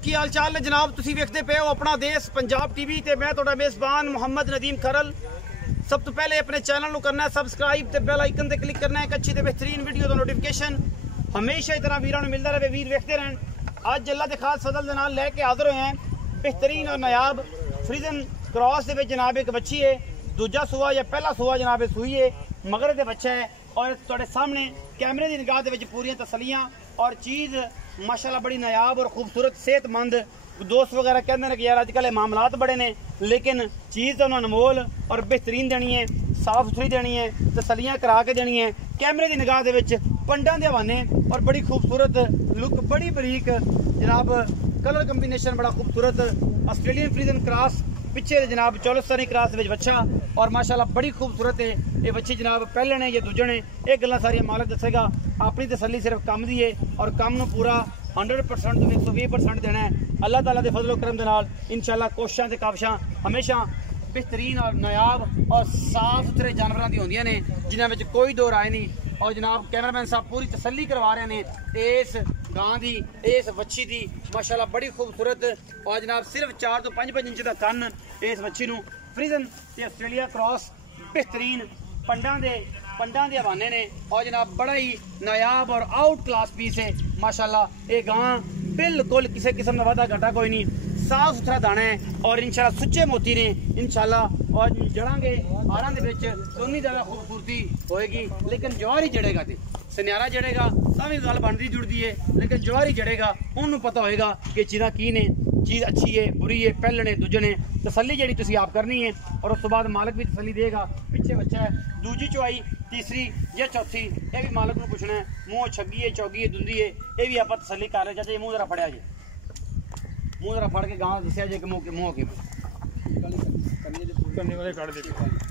जनाब की हाल चाल ने जनाब तुसी वेखदे पे हो अपना देश पंजाब टीवी ते मैं तुहाडा मेज़बान मोहम्मद नदीम खरल। सब तो पहले अपने चैनल को करना है सबसक्राइब ते बेल आइकन ते क्लिक करना है एक अच्छी ते बेहतरीन वीडियो दा नोटिफिकेशन हमेशा ही तरह वीरां नूं मिलदा रहे। वीर वेखते रहन। अज अल्लाह दे खास फजल दे नाल लेके हाज़र होए हैं बेहतरीन और नायाब फ्रीजन क्रॉस दे विच जनाब एक बच्ची है, दूजा सूआ या पहला सूआ जनाब सूई है, मगर दे बच्चा है और तुहाडे सामने कैमरे की निगाह दे विच पूरियां तसलियां और चीज़ माशाल्लाह बड़ी नायाब और खूबसूरत सेहतमंद। दोस्त वगैरह कहते हैं कि यार अजकल मामलात बड़े ने, लेकिन चीज़ तो उन्होंने अनमोल और बेहतरीन देनी है, साफ सुथरी देनी है, तसलियां करा के देनी है। कैमरे की निगाह दे विच पंडां दे हवाने और बड़ी खूबसूरत लुक, बड़ी बरीक जनाब कलर कंबीनेशन बड़ा खूबसूरत ऑस्ट्रेलियन फ्रीजन क्रॉस पिछे जनाब चौलस्तानी क्रॉस विच बच्चा और माशाल्लाह बड़ी खूबसूरत है ये बच्ची जनाब। पहले ने या दूजे ने ये गल्लां सारियां मालक दसेगा। अपनी तसल्ली सिर्फ कम दी है और कम नूं पूरा 100% तो 120% देना है। अल्लाह ताला दे फजलो करम दे नाल इंशाल्लाह कोशिशां ते काविशां हमेशा बेहतरीन और नायाब और साफ सुथरे जानवरों की होंदियां ने जिन्हां विच कोई दो राय नहीं। और जनाब कैमरामैन साहब पूरी तसल्ली करवा रहे हैं इस गां की, इस बच्ची की माशाल्लाह बड़ी खूबसूरत और जनाब सिर्फ 4 तो 5 इंच का कन इस बच्ची नूं फ्रीजन ते ऑस्ट्रेलिया क्रॉस बेहतरीन पंडां दे हवाने ने और जनाब बड़ा ही नायाब और आउट क्लास पीस है माशाल्लाह। ये गां बिल्कुल किसी किस्म का वादा घाटा कोई नहीं, साफ सुथरा दाना है और इंशाल्लाह सुच्चे मोती ने इंशाल्लाह। और जड़ांगे हारां दे विच सोनी ज़्यादा खूबसूरती होएगी, लेकिन जवार ही जड़ेगा तो सन्यारा जड़ेगा तां भी गल बनदी जुड़दी है, लेकिन जवार ही जड़ेगा उन्होंने पता होएगा कि चीज़ां की ने, चीज़ अच्छी है बुरी है, पहले ने दूजे ने। तसल्ली जी तुसीं आप करनी है और उस तो बाद मालक भी तसल्ली देगा। पिछे बच्चा है, दूजी चुआई तीसरी या चौथी ये भी मालक को पूछना है। मुँह छगी है, चौगी है, दुंदी है, ये भी आप तसल्ली कर रहे। चाचा मुँह जरा फड़िया जी, मुँह जरा फड़ के गाँव दसिया जे कि मुँह कि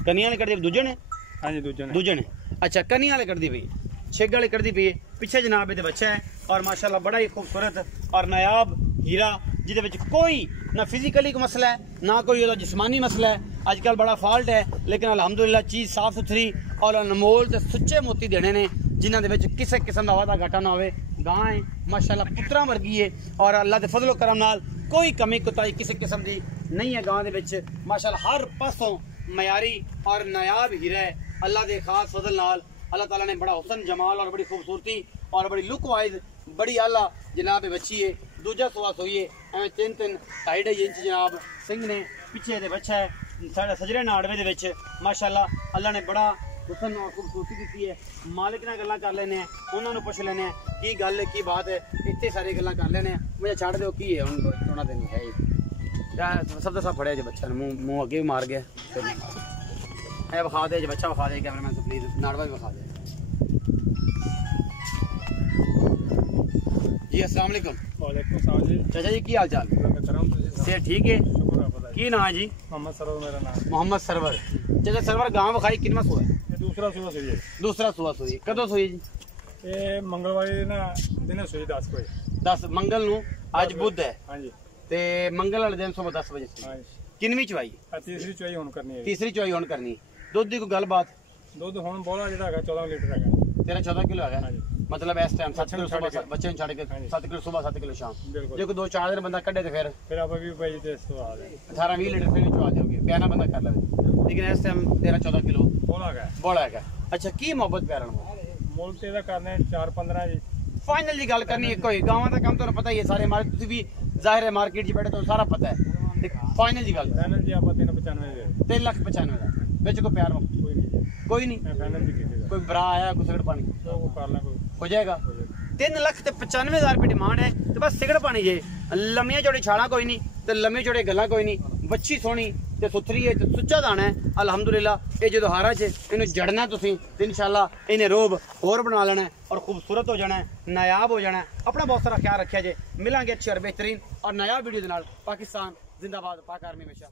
कनिया कट दी दूजे ने। हाँ जी दूजे ने। अच्छा कनिया वाले कट दी पई, छिग वाले कट दी पई। पिछे जनाब ये बच्चा है और माशाल्लाह बड़ा ही खूबसूरत और नायाब हीरा जिदे विच कोई ना फिजिकली को मसला है ना कोई जिस्मानी मसला है। अजकल बड़ा फॉल्ट है, लेकिन अलहमदुलिल्लाह चीज़ साफ सुथरी और अनमोल ते सुच्चे मोती देने ने जिन्हां दे विच किसी किस्म का वादा घाटा ना होवे। गां है माशाल्लाह पुत्रा वर्गी है और अल्लाह के फजलो करम नाल कोई कमी कोताही किसी किस्म की नहीं है। गां दे विच माशाल्लाह हर पासों मयारी और नायाब हीरा है। अल्लाह के खास फजल नाल अल्लाह ताला ने बड़ा हुसन जमाल और बड़ी खूबसूरती और बड़ी लुक वाइज बड़ी आला जनाब बच्ची है। दूजा सुआ सोई है एवं 3-3 2.5 इंच जनाब सिंह ने पिछे दे बच्चा है साढ़े सजरे नाड़वे दे विच माशाल्लाह। अल्लाह ने बड़ा हुसन और खूबसूरती दी है। मालिक नाल गल्लां कर लेने, उन्होंने पुछ लेने की गल की बात है, इतने सारी गल्लां कर लेने। मुझे छड़ दो की है हुण चोना दिन है सब तो सब फड़िया जो बच्चा मुँह अगे भी मार गया। है विखा दे जो बच्चा विखा दे कैमरामैन तो प्लीज नाड़वा भी विखा दे जी। अस्सलाम वालेकुम। वालेकुम सलाम जी। चाचा जी की हाल चाल? सेहत ठीक है? की नाम है जी? मोहम्मद सरवर मेरा नाम। मोहम्मद सरवर। चाचा सरवर गांव विखाई कितना सुआ है? दूसरा सुआ सुई है। दूसरा सुआ सुई कदों सुई जी? ये मंगलवार ना दिन सुई 10 बजे। 10 मंगल नूं अज बुध है। हां जी। ते मंगल वाले दिन सुबह 10 बजे सी। हां जी। किनवी चवाई? तीसरी चवाई हुण करनी है। तीसरी चवाई हुण करनी। दुध दी कोई गलबात? दुध हुण बोला जेड़ा है 14 लीटर है। तेरा 14 किलो है। हां जी। मतलब इस टाइम 7 किलो सुबह बच्चे छड़ के 7 किलो सुबह 7 किलो शाम। जो कोई 2-4 दिन बंदा कड्डे तो फिर आप भी भाई ते 18-20 लीटर फिर चवा दोगे प्याना बंदा कर ले। लेकिन इस टाइम तेरा 14 किलो बोला है। अच्छा की मोहब्बत प्यार मोल तेरा करने 4-15 जी फाइनल जी गल करनी है। कोई गांव का काम तो पता ही है सारे मार्केट तुसी भी जाहिर है मार्केट जी बैठे तो सारा पता है। फाइनल जी गल फाइनल जी आप 395 दा विच को प्यार कोई नहीं फाइनल जी कोई भरा आया कोई सिगड़ पानी हो जाएगा। 3,95,000 रुपये डिमांड है तो बस सिगड़ पानी जे लम्मिया चौड़ी छाला कोई नहीं तो लम्मी चौड़ी गल्ला कोई नहीं। बच्ची सोहनी ते सुथरी है ते सुच्चा दाना है अलहमदुलिल्लाह। ये जो हारा च इन्हू जड़ना तुसीं ते इंशाल्लाह इन्हें रोब होर बना लेना है और खूबसूरत हो जाना है, नायाब हो जाना है। अपना बहुत सारा ख्याल रखा जे। मिलांगे अच्छी और बेहतरीन और नायाब वीडियो के नाल। पाकिस्तान जिंदाबाद, पाक आर्मी हमेशा।